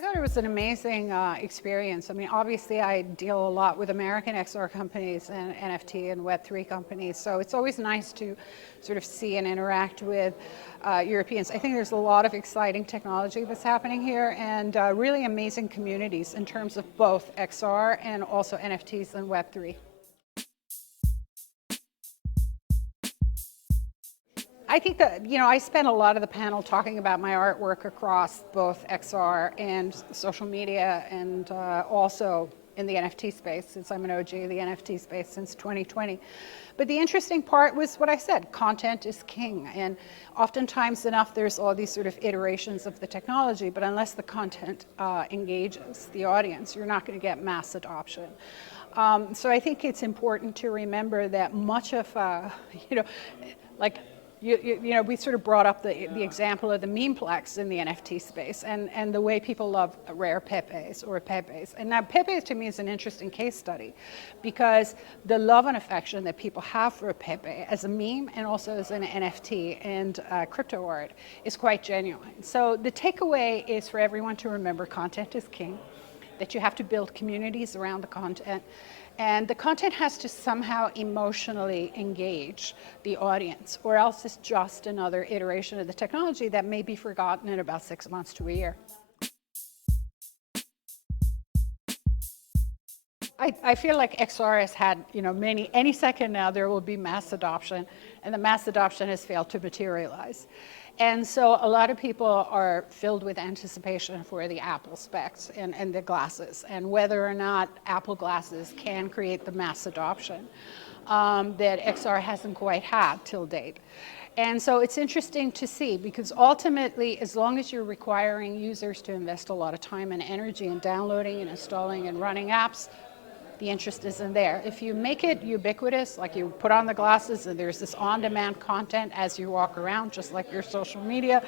I thought it was an amazing experience. I mean, obviously I deal a lot with American XR companies and NFT and Web3 companies, so it's always nice to sort of see and interact with Europeans. I think there's a lot of exciting technology that's happening here and really amazing communities in terms of both XR and also NFTs and Web3. I think that, I spent a lot of the panel talking about my artwork across both XR and social media and also in the NFT space, since I'm an OG of the NFT space since 2020. But the interesting part was what I said, content is king. And oftentimes enough, there's all these sort of iterations of the technology, but unless the content engages the audience, you're not going to get mass adoption. So I think it's important to remember that much of, we sort of brought up the example of the memeplex in the NFT space and the way people love rare pepes or pepes. And now pepe to me is an interesting case study because the love and affection that people have for a pepe as a meme and also as an NFT and crypto art is quite genuine. So the takeaway is for everyone to remember content is king, that you have to build communities around the content. And the content has to somehow emotionally engage the audience, or else it's just another iteration of the technology that may be forgotten in about 6 months to a year. I feel like XR has had, any second now there will be mass adoption, and the mass adoption has failed to materialize. And so a lot of people are filled with anticipation for the Apple specs and the glasses, and whether or not Apple glasses can create the mass adoption that XR hasn't quite had till date. And so it's interesting to see, because ultimately, as long as you're requiring users to invest a lot of time and energy in downloading and installing and running apps, the interest isn't there. If you make it ubiquitous, like you put on the glasses and there's this on-demand content as you walk around, just like your social media,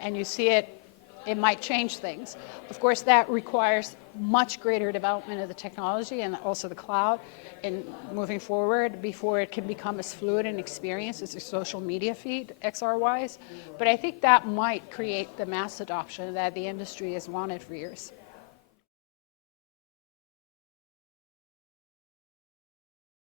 and you see it, it might change things. Of course, that requires much greater development of the technology and also the cloud in moving forward before it can become as fluid an experience as a social media feed, XR-wise. But I think that might create the mass adoption that the industry has wanted for years.